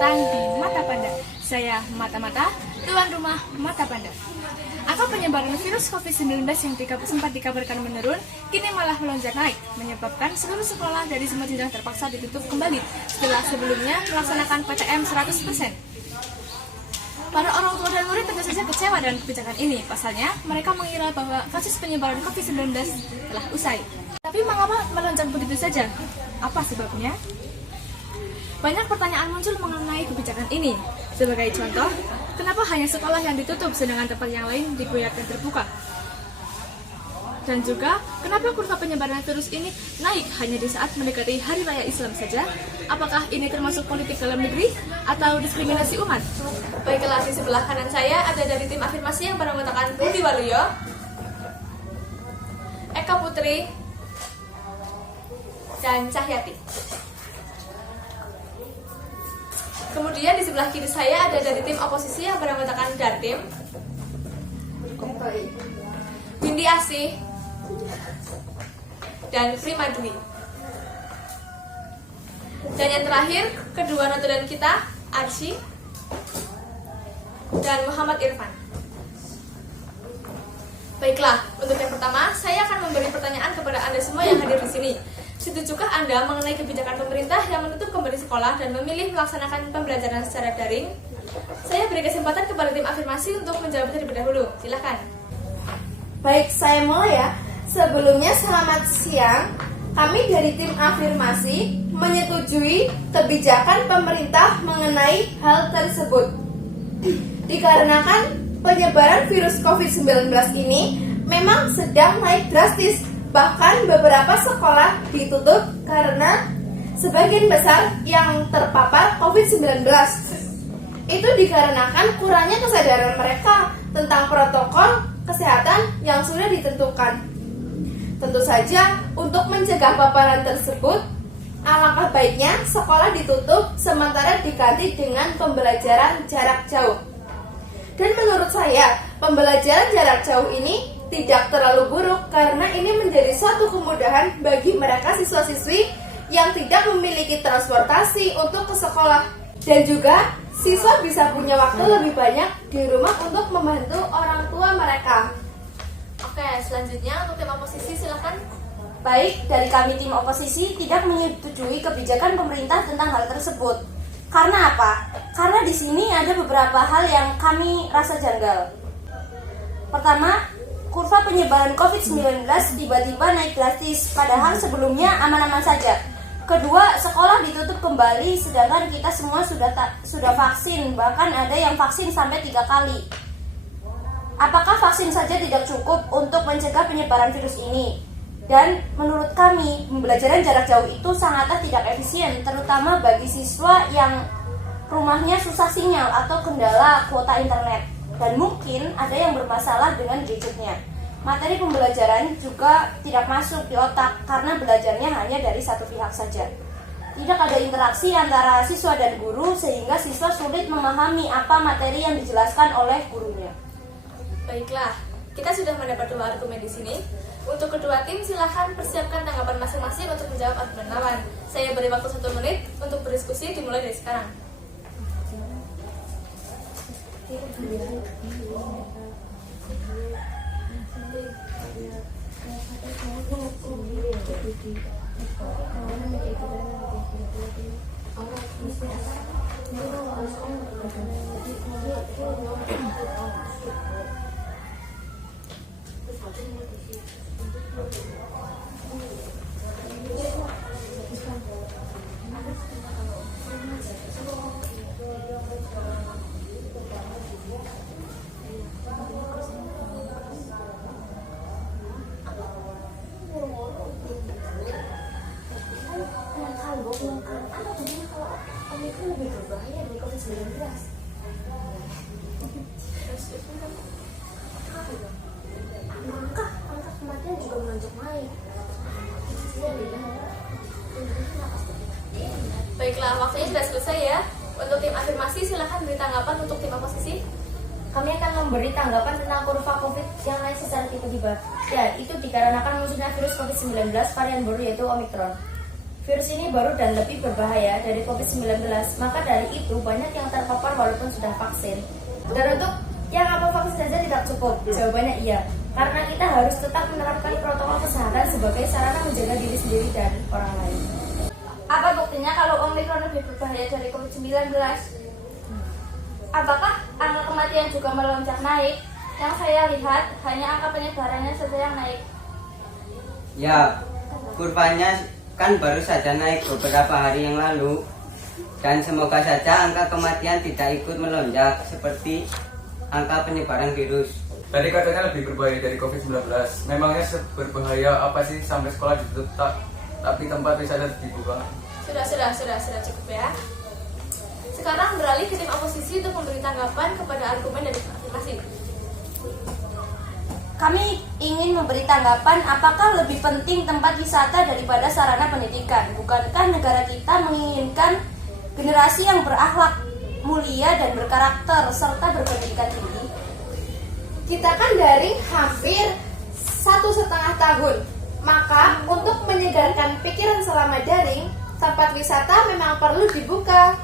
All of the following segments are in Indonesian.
datang di Mata Panda. Saya Mata-Mata, tuan rumah Mata Panda. Angka penyebaran virus COVID-19 yang sempat dikabarkan menurun, kini malah melonjak naik, menyebabkan seluruh sekolah dari semua jenjang terpaksa ditutup kembali setelah sebelumnya melaksanakan PTM 100%. Para orang tua dan murid tentu saja kecewa dengan kebijakan ini. Pasalnya, mereka mengira bahwa kasus penyebaran COVID-19 telah usai. Tapi mengapa melonjak begitu saja? Apa sebabnya? Banyak pertanyaan muncul mengenai kebijakan ini. Sebagai contoh, kenapa hanya sekolah yang ditutup sedangkan tempat yang lain dibiarkan terbuka? Dan juga, kenapa kurva penyebaran virus ini naik hanya di saat mendekati Hari Raya Islam saja? Apakah ini termasuk politik dalam negeri atau diskriminasi umat? Baiklah, di sebelah kanan saya ada dari tim afirmasi yang beranggotakan Budi Waluyo, Eka Putri, dan Cahyati. Kemudian di sebelah kiri saya ada dari tim oposisi yang beranggotakan Dartim, Windy Asih, dan Prima Dwi. Dan yang terakhir, kedua notulen kita, Arsy dan Muhammad Irfan. Baiklah, untuk yang pertama, saya akan memberi pertanyaan kepada Anda semua yang hadir di sini. Setujukah Anda mengenai kebijakan pemerintah yang menutup kembali sekolah dan memilih melaksanakan pembelajaran secara daring? Saya beri kesempatan kepada tim afirmasi untuk menjawab terlebih dahulu. Silakan. Baik, saya mulai ya. Sebelumnya selamat siang. Kami dari tim afirmasi menyetujui kebijakan pemerintah mengenai hal tersebut. Dikarenakan penyebaran virus COVID-19 ini memang sedang naik drastis. Bahkan beberapa sekolah ditutup karena sebagian besar yang terpapar COVID-19. Itu dikarenakan kurangnya kesadaran mereka tentang protokol kesehatan yang sudah ditentukan. Tentu saja, untuk mencegah paparan tersebut, alangkah baiknya sekolah ditutup sementara diganti dengan pembelajaran jarak jauh. Dan menurut saya, pembelajaran jarak jauh ini tidak terlalu buruk karena ini menjadi suatu kemudahan bagi mereka siswa-siswi yang tidak memiliki transportasi untuk ke sekolah. Dan juga siswa bisa punya waktu lebih banyak di rumah untuk membantu orang tua mereka. Oke, selanjutnya untuk tim oposisi silakan. Baik, dari kami tim oposisi tidak menyetujui kebijakan pemerintah tentang hal tersebut. Karena apa? Karena di sini ada beberapa hal yang kami rasa janggal. Pertama, kurva penyebaran COVID-19 tiba-tiba naik drastis, padahal sebelumnya aman-aman saja. Kedua, sekolah ditutup kembali, sedangkan kita semua sudah vaksin, bahkan ada yang vaksin sampai 3 kali. Apakah vaksin saja tidak cukup untuk mencegah penyebaran virus ini? Dan menurut kami, pembelajaran jarak jauh itu sangatlah tidak efisien, terutama bagi siswa yang rumahnya susah sinyal atau kendala kuota internet. Dan mungkin ada yang bermasalah dengan gadgetnya. Materi pembelajaran juga tidak masuk di otak karena belajarnya hanya dari satu pihak saja. Tidak ada interaksi antara siswa dan guru sehingga siswa sulit memahami apa materi yang dijelaskan oleh gurunya. Baiklah, kita sudah mendapat 2 argumen di sini. Untuk kedua tim, silahkan persiapkan tanggapan masing-masing untuk menjawab argumen lawan. Saya beri waktu 1 menit untuk berdiskusi, dimulai dari sekarang. Angka kematian juga melonjak naik. Baiklah, waktunya sudah selesai ya. Untuk tim afirmasi, silahkan beri tanggapan untuk tim oposisi. Kami akan memberi tanggapan tentang kurva COVID yang naik secara tiba-tiba. Ya, itu dikarenakan munculnya virus COVID-19 varian baru yaitu Omicron. Virus ini baru dan lebih berbahaya dari COVID-19, maka dari itu banyak yang terpapar walaupun sudah vaksin. Dan untuk yang apa vaksin saja tidak cukup? Jawabannya iya, karena kita harus tetap menerapkan protokol kesehatan sebagai sarana menjaga diri sendiri dan orang lain. Apa buktinya kalau Omikron lebih berbahaya dari COVID-19? Apakah angka kematian juga melonjak naik? Yang saya lihat hanya angka penyebarannya saja yang naik. Ya, kurvanya kan baru saja naik beberapa hari yang lalu. Dan semoga saja angka kematian tidak ikut melonjak seperti angka penyebaran virus. Tadi katanya lebih berbahaya dari COVID-19. Memangnya berbahaya apa sih sampai sekolah ditutup tapi tempat wisata dibuka? Sudah cukup ya. Sekarang beralih ke tim oposisi untuk memberi tanggapan kepada argumen dari afirmasi. Kami ingin memberi tanggapan apakah lebih penting tempat wisata daripada sarana pendidikan. Bukankah negara kita menginginkan generasi yang berakhlak mulia dan berkarakter serta berpendidikan tinggi? Kita kan daring hampir 1,5 tahun. Maka untuk menyegarkan pikiran selama daring, tempat wisata memang perlu dibuka.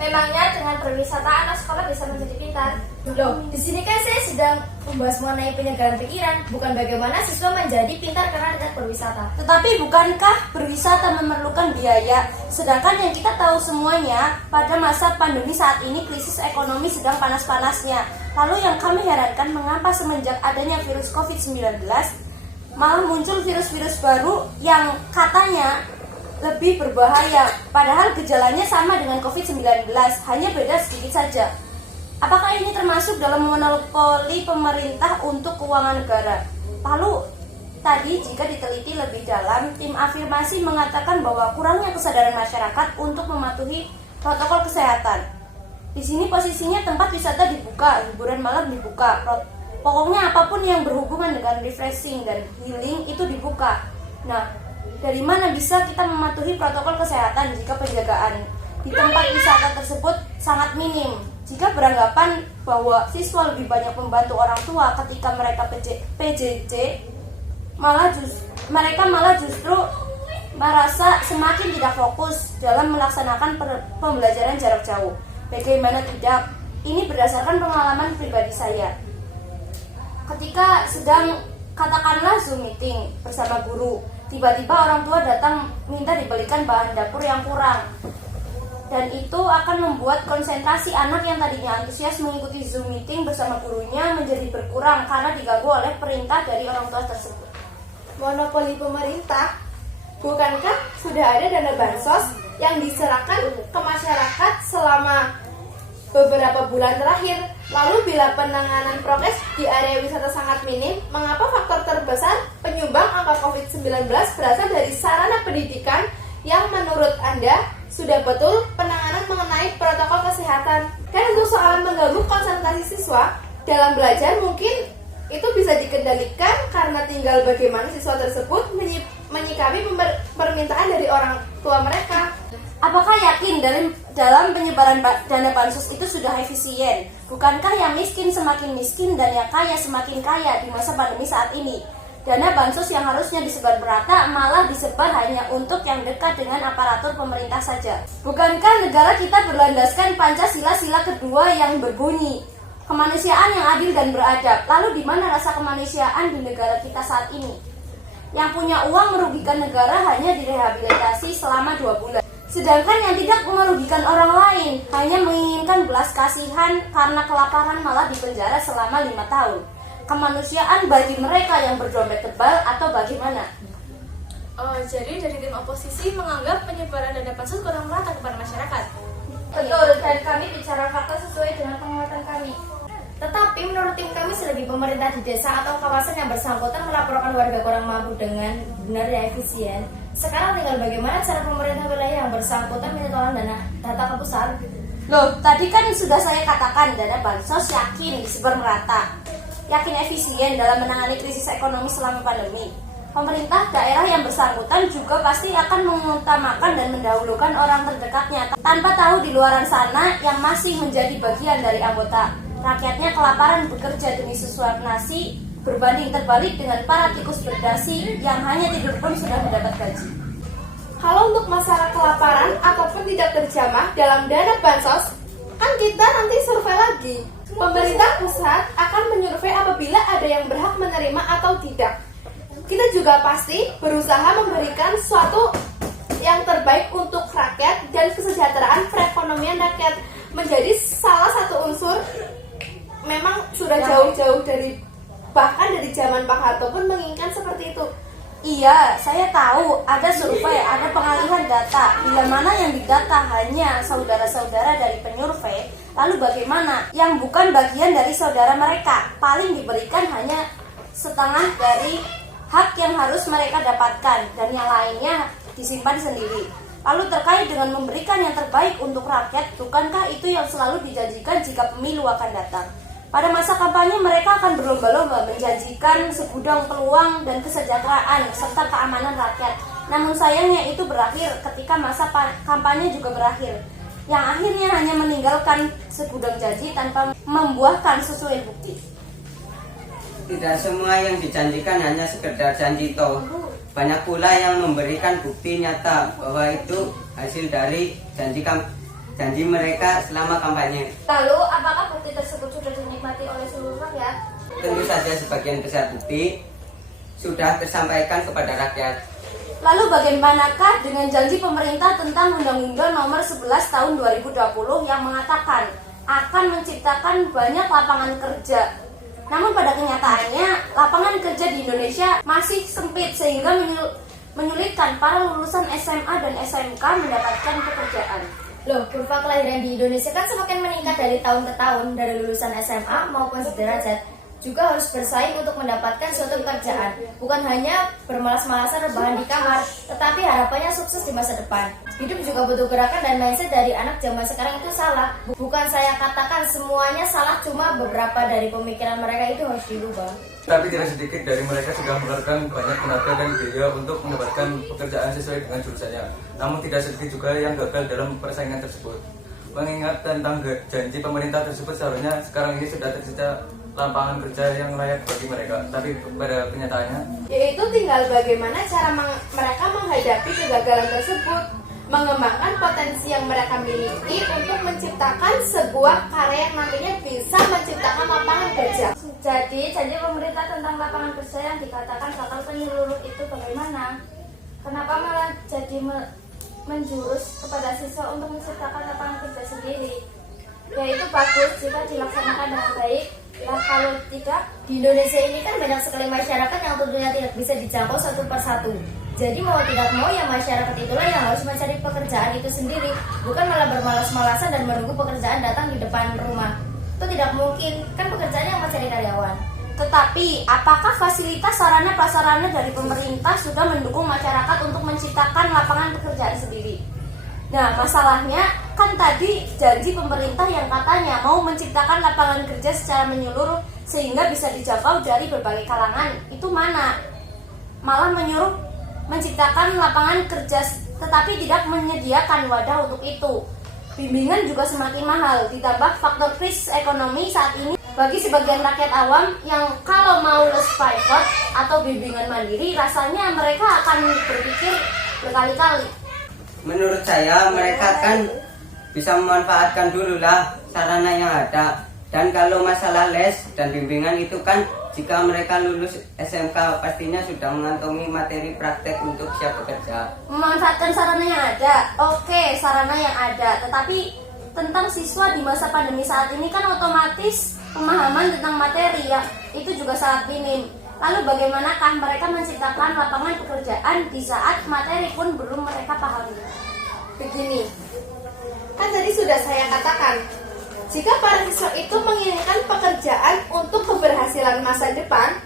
Memangnya dengan berwisata anak sekolah bisa menjadi pintar? Loh, di sini kan saya sedang membahas mengenai penyegaran pikiran, bukan bagaimana siswa menjadi pintar karena dengan berwisata. Tetapi bukankah berwisata memerlukan biaya? Sedangkan yang kita tahu semuanya, pada masa pandemi saat ini krisis ekonomi sedang panas-panasnya. Lalu yang kami herankan mengapa semenjak adanya virus COVID-19 malah muncul virus-virus baru yang katanya lebih berbahaya, padahal gejalanya sama dengan COVID-19, hanya beda sedikit saja. Apakah ini termasuk dalam monopoli pemerintah untuk keuangan negara? Lalu, tadi jika diteliti lebih dalam, tim afirmasi mengatakan bahwa kurangnya kesadaran masyarakat untuk mematuhi protokol kesehatan. Di sini posisinya tempat wisata dibuka, hiburan malam dibuka, pokoknya apapun yang berhubungan dengan refreshing dan healing itu dibuka. Nah, dari mana bisa kita mematuhi protokol kesehatan jika penjagaan di tempat wisata tersebut sangat minim? Jika beranggapan bahwa siswa lebih banyak membantu orang tua ketika mereka PJJ, mereka malah justru merasa semakin tidak fokus dalam melaksanakan pembelajaran jarak jauh. Bagaimana tidak? Ini berdasarkan pengalaman pribadi saya. Ketika sedang katakanlah Zoom meeting bersama guru, tiba-tiba orang tua datang minta dibelikan bahan dapur yang kurang. Dan itu akan membuat konsentrasi anak yang tadinya antusias mengikuti Zoom meeting bersama gurunya menjadi berkurang karena diganggu oleh perintah dari orang tua tersebut. Monopoli pemerintah, bukankah sudah ada dana bansos yang diserahkan ke masyarakat selama beberapa bulan terakhir? Lalu bila penanganan prokes di area wisata sangat minim, mengapa faktor terbesar penyumbang angka COVID-19 berasal dari sarana pendidikan yang menurut Anda sudah betul penanganan mengenai protokol kesehatan? Dan untuk soal mengganggu konsentrasi siswa dalam belajar, mungkin itu bisa dikendalikan karena tinggal bagaimana siswa tersebut menyikapi permintaan dari orang tua mereka. Apakah yakin dalam penyebaran dana bansos itu sudah efisien? Bukankah yang miskin semakin miskin dan yang kaya semakin kaya di masa pandemi saat ini? Dana bansos yang harusnya disebar merata malah disebar hanya untuk yang dekat dengan aparatur pemerintah saja. Bukankah negara kita berlandaskan Pancasila sila kedua yang berbunyi kemanusiaan yang adil dan beradab? Lalu di mana rasa kemanusiaan di negara kita saat ini? Yang punya uang merugikan negara hanya direhabilitasi selama 2 bulan. Sedangkan yang tidak merugikan orang lain hanya menginginkan belas kasihan karena kelaparan malah dipenjara selama 5 tahun. Kemanusiaan bagi mereka yang berdompet tebal atau bagaimana? Jadi dari tim oposisi menganggap penyebaran dana bansos kurang merata kepada masyarakat. Betul, dan kami bicara fakta sesuai dengan pengamatan kami. Tetapi menurut tim kami selebih pemerintah di desa atau kawasan yang bersangkutan melaporkan warga kurang mampu dengan benar dan efisien. Sekarang tinggal bagaimana cara pemerintah wilayah yang bersangkutan menyetorkan data ke pusat. Loh, tadi kan sudah saya katakan dana bansos yakin disebar merata, yakin efisien dalam menangani krisis ekonomi selama pandemi. Pemerintah daerah yang bersangkutan juga pasti akan mengutamakan dan mendahulukan orang terdekatnya tanpa tahu di luaran sana yang masih menjadi bagian dari anggota. Rakyatnya kelaparan bekerja demi sesuap nasi berbanding terbalik dengan para tikus berdasi yang hanya tidur pun sudah mendapat gaji. Kalau untuk masalah kelaparan ataupun tidak terjamah dalam dana bansos, kan kita nanti survei lagi. Pemerintah pusat akan menyurvei apabila ada yang berhak menerima atau tidak. Kita juga pasti berusaha memberikan suatu yang terbaik untuk rakyat dan kesejahteraan perekonomian rakyat. Menjadi salah satu unsur, memang sudah jauh-jauh dari, bahkan dari zaman Pak Harto pun menginginkan seperti itu. Iya, saya tahu ada survei, ada pengalihan data. Bila mana yang didata hanya saudara-saudara dari penyurvei, lalu bagaimana yang bukan bagian dari saudara mereka? Paling diberikan hanya setengah dari hak yang harus mereka dapatkan, dan yang lainnya disimpan sendiri. Lalu terkait dengan memberikan yang terbaik untuk rakyat, bukankah itu yang selalu dijanjikan jika pemilu akan datang? Pada masa kampanye mereka akan berlomba-lomba menjanjikan segudang peluang dan kesejahteraan serta keamanan rakyat. Namun sayangnya itu berakhir ketika masa kampanye juga berakhir, yang akhirnya hanya meninggalkan segudang janji tanpa membuahkan sesuai bukti. Tidak semua yang dijanjikan hanya sekedar janji toh. Banyak pula yang memberikan bukti nyata bahwa itu hasil dari janji mereka selama kampanye. Lalu, apakah bukti tersebut sudah dinikmati oleh seluruh rakyat? Tentu saja sebagian besar bukti sudah tersampaikan kepada rakyat. Lalu bagaimanakah dengan janji pemerintah tentang Undang-Undang Nomor 11 Tahun 2020 yang mengatakan akan menciptakan banyak lapangan kerja? Namun pada kenyataannya lapangan kerja di Indonesia masih sempit sehingga menyulitkan para lulusan SMA dan SMK mendapatkan pekerjaan. Loh, kurva kelahiran di Indonesia kan semakin meningkat dari tahun ke tahun, dari lulusan SMA maupun sederajat. Juga harus bersaing untuk mendapatkan suatu pekerjaan. Bukan hanya bermalas-malasan rebahan di kamar, tetapi harapannya sukses di masa depan. Hidup juga butuh gerakan dan mindset dari anak zaman sekarang itu salah. Bukan saya katakan semuanya salah, cuma beberapa dari pemikiran mereka itu harus dirubah. Tapi tidak sedikit dari mereka sudah mengeluarkan banyak tenaga dan biaya untuk mendapatkan pekerjaan sesuai dengan jurusannya. Namun tidak sedikit juga yang gagal dalam persaingan tersebut. Mengingat tentang janji pemerintah tersebut, seharusnya sekarang ini sudah tercipta lapangan kerja yang layak bagi mereka. Tapi pada kenyataannya, Yaitu tinggal bagaimana cara mereka menghadapi kegagalan tersebut, mengembangkan potensi yang mereka miliki untuk menciptakan sebuah karya yang nantinya bisa menciptakan lapangan kerja. Jadi, janji pemerintah tentang lapangan kerja yang dikatakan bakal menyeluruh itu bagaimana? Kenapa malah jadi menjurus kepada siswa untuk menciptakan lapangan kerja sendiri? Ya itu bagus jika dilaksanakan dengan baik. Ya kalau tidak, di Indonesia ini kan banyak sekali masyarakat yang tentunya tidak bisa dijangkau satu persatu. Jadi mau tidak mau ya masyarakat itulah yang harus mencari pekerjaan itu sendiri, bukan malah bermalas-malasan dan menunggu pekerjaan datang di depan rumah. Itu tidak mungkin, kan pekerjaannya yang mencari karyawan. Tetapi apakah fasilitas sarana prasarana dari pemerintah sudah mendukung masyarakat untuk menciptakan lapangan pekerjaan sendiri? Nah, masalahnya kan tadi janji pemerintah yang katanya mau menciptakan lapangan kerja secara menyeluruh sehingga bisa dijangkau dari berbagai kalangan, itu mana? Malah menyuruh menciptakan lapangan kerja tetapi tidak menyediakan wadah untuk itu. Bimbingan juga semakin mahal, ditambah faktor krisis ekonomi saat ini bagi sebagian rakyat awam yang kalau mau les private atau bimbingan mandiri, rasanya mereka akan berpikir berkali-kali. Menurut saya mereka kan bisa memanfaatkan dulu lah sarana yang ada. Dan kalau masalah les dan bimbingan itu kan jika mereka lulus SMK pastinya sudah mengantongi materi praktek untuk siap bekerja. Memanfaatkan sarana yang ada, oke, sarana yang ada. Tetapi tentang siswa di masa pandemi saat ini kan otomatis pemahaman tentang materi ya itu juga sangat minim. Lalu bagaimanakah mereka menciptakan lapangan pekerjaan di saat materi pun belum mereka pahami? Begini, kan tadi sudah saya katakan, jika para siswa itu menginginkan pekerjaan untuk keberhasilan masa depan,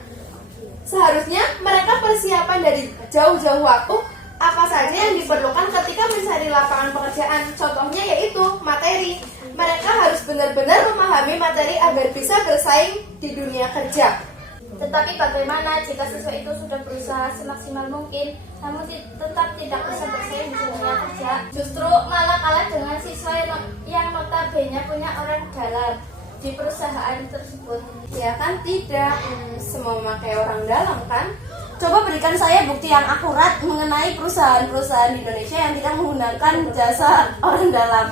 seharusnya mereka persiapan dari jauh-jauh waktu apa saja yang diperlukan ketika mencari lapangan pekerjaan. Contohnya yaitu materi. Mereka harus benar-benar memahami materi agar bisa bersaing di dunia kerja. Tetapi bagaimana jika siswa itu sudah berusaha semaksimal mungkin, namun tetap tidak bisa bersaing di dunia kerja? Justru malah kalah dengan siswa yang notabene punya orang dalam di perusahaan tersebut. Ya kan tidak, semua memakai orang dalam kan. Coba berikan saya bukti yang akurat mengenai perusahaan-perusahaan di Indonesia yang tidak menggunakan jasa orang dalam.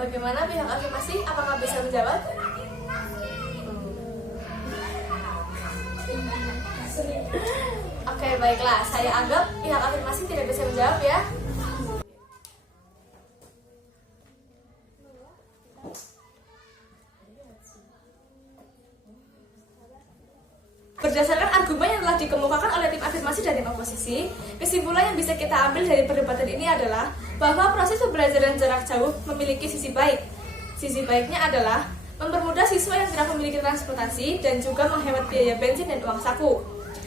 Bagaimana pihak afirmasi? Apakah bisa menjawab? Oke, baiklah. Saya anggap pihak afirmasi tidak bisa menjawab ya. Berdasarkan argumen yang telah dikemukakan oleh tim afirmasi dan tim oposisi, kesimpulan yang bisa kita ambil dari perdebatan ini adalah bahwa proses pembelajaran jarak jauh memiliki sisi baik. Sisi baiknya adalah mempermudah siswa yang tidak memiliki transportasi dan juga menghemat biaya bensin dan uang saku.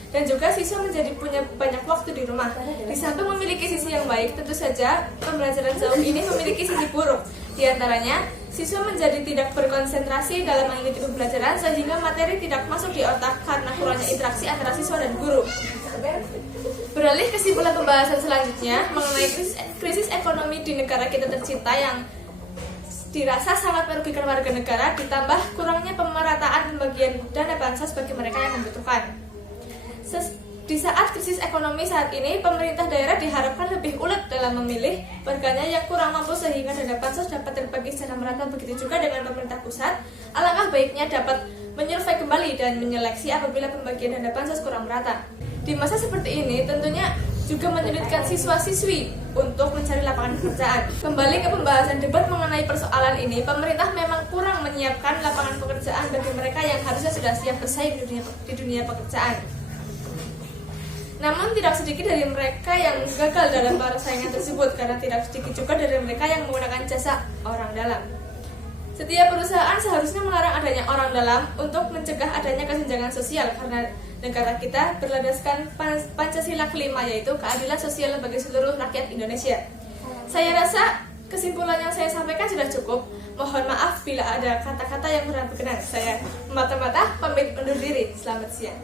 Dan juga siswa menjadi punya banyak waktu di rumah. Di samping memiliki sisi yang baik, tentu saja pembelajaran jauh ini memiliki sisi buruk. Di antaranya, siswa menjadi tidak berkonsentrasi dalam mengikuti pembelajaran sehingga materi tidak masuk di otak karena kurangnya interaksi antara siswa dan guru. Beralih kesimpulan pembahasan selanjutnya mengenai krisis ekonomi di negara kita tercinta yang dirasa sangat merugikan warga negara ditambah kurangnya pemerataan pembagian dana bansos bagi mereka yang membutuhkan. Di saat krisis ekonomi saat ini, pemerintah daerah diharapkan lebih ulet dalam memilih warganya yang kurang mampu sehingga dana bansos dapat terbagi secara merata. Begitu juga dengan pemerintah pusat, alangkah baiknya dapat menyurvei kembali dan menyeleksi apabila pembagian dana bansos kurang merata. Di masa seperti ini, tentunya juga menyulitkan siswa-siswi untuk mencari lapangan pekerjaan. Kembali ke pembahasan debat mengenai persoalan ini, pemerintah memang kurang menyiapkan lapangan pekerjaan bagi mereka yang harusnya sudah siap bersaing di dunia pekerjaan. Namun tidak sedikit dari mereka yang gagal dalam persaingan tersebut karena tidak sedikit juga dari mereka yang menggunakan jasa orang dalam. Setiap perusahaan seharusnya melarang adanya orang dalam untuk mencegah adanya kesenjangan sosial karena negara kita berlandaskan Pancasila kelima yaitu keadilan sosial bagi seluruh rakyat Indonesia. Saya rasa kesimpulan yang saya sampaikan sudah cukup. Mohon maaf bila ada kata-kata yang kurang berkenan. Saya mata-mata pamit undur diri. Selamat siang.